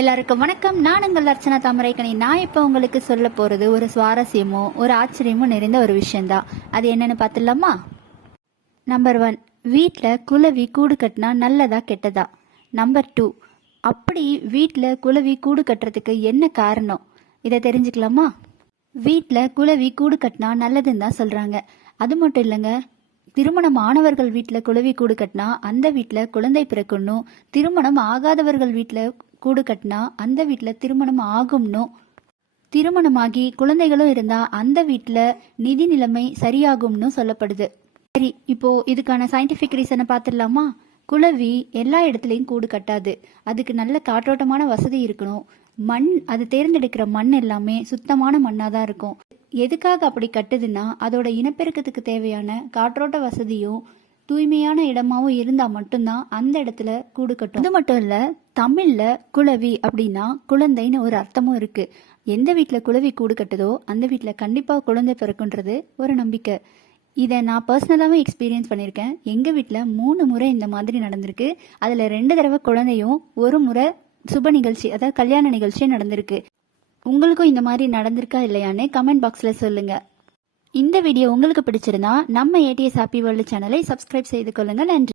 எல்லாருக்கும் வணக்கம். நான் உங்கள் அர்ச்சனா தாமரைக்கணி. நான் இப்போ உங்களுக்கு சொல்ல போகிறது ஒரு சுவாரஸ்யமோ ஒரு ஆச்சரியமோ நிறைந்த ஒரு விஷயந்தான். அது என்னன்னு பார்த்துடலாமா? நம்பர் 1, வீட்டில் குளவி கூடு கட்டினா நல்லதா கெட்டதா? நம்பர் 2, அப்படி வீட்டில் குளவி கூடு கட்டுறதுக்கு என்ன காரணம்? இதை தெரிஞ்சுக்கலாமா? வீட்டில் குளவி கூடு கட்டினா நல்லதுன்னு தான் சொல்கிறாங்க. அது மட்டும் இல்லைங்க, திருமணம் ஆனவர்கள் வீட்டில் குளவி கூடு கட்டினா அந்த வீட்டில் குழந்தை பிறக்கணும், திருமணம் ஆகாதவர்கள் வீட்டில் கூடு கட்டினா அந்த வீட்டில் திருமணம் ஆகும்னும், திருமணமாகி குழந்தைகளும் இருந்தால் அந்த வீட்டில் நிதி நிலைமை சரியாகும்னு சொல்லப்படுது. சரி, இப்போ இதுக்கான சயின்டிஃபிக் ரீசனை பார்த்துடலாமா? குளவி எல்லா இடத்துலையும் கூடு கட்டாது. அதுக்கு நல்ல காற்றோட்டமான வசதி இருக்கணும். மண், அது தேர்ந்தெடுக்கிற மண் எல்லாமே சுத்தமான மண்ணாக தான் இருக்கும். எதுக்காக அப்படி கட்டுதுன்னா, அதோட இனப்பெருக்கத்துக்கு தேவையான காற்றோட்ட வசதியும் தூய்மையான இடமாவும் இருந்தால் மட்டும்தான் அந்த இடத்துல கூடு கட்டும். அது மட்டும் இல்லை, தமிழில் குளவி அப்படின்னா குழந்தைன்னு ஒரு அர்த்தமும் இருக்குது. எந்த வீட்டில் குளவி கூடு கட்டுதோ அந்த வீட்டில் கண்டிப்பாக குழந்தை பிறக்குன்றது ஒரு நம்பிக்கை. இதை நான் பர்சனலாகவே எக்ஸ்பீரியன்ஸ் பண்ணியிருக்கேன். எங்கள் வீட்டில் 3 முறை இந்த மாதிரி நடந்திருக்கு. அதில் 2 தடவை குழந்தையும், ஒரு முறை சுப நிகழ்ச்சி, அதாவது கல்யாண நிகழ்ச்சியும் நடந்திருக்கு. உங்களுக்கும் இந்த மாதிரி நடந்திருக்கா இல்லையான்னு கமெண்ட் பாக்ஸில் சொல்லுங்கள். இந்த வீடியோ உங்களுக்கு பிடிச்சிருந்தா நம்ம ஏடிஎஸ் ஹாப்பி வேர்ல்டு சேனலை சப்ஸ்கிரைப் செய்து கொள்ளுங்கள். நன்றி.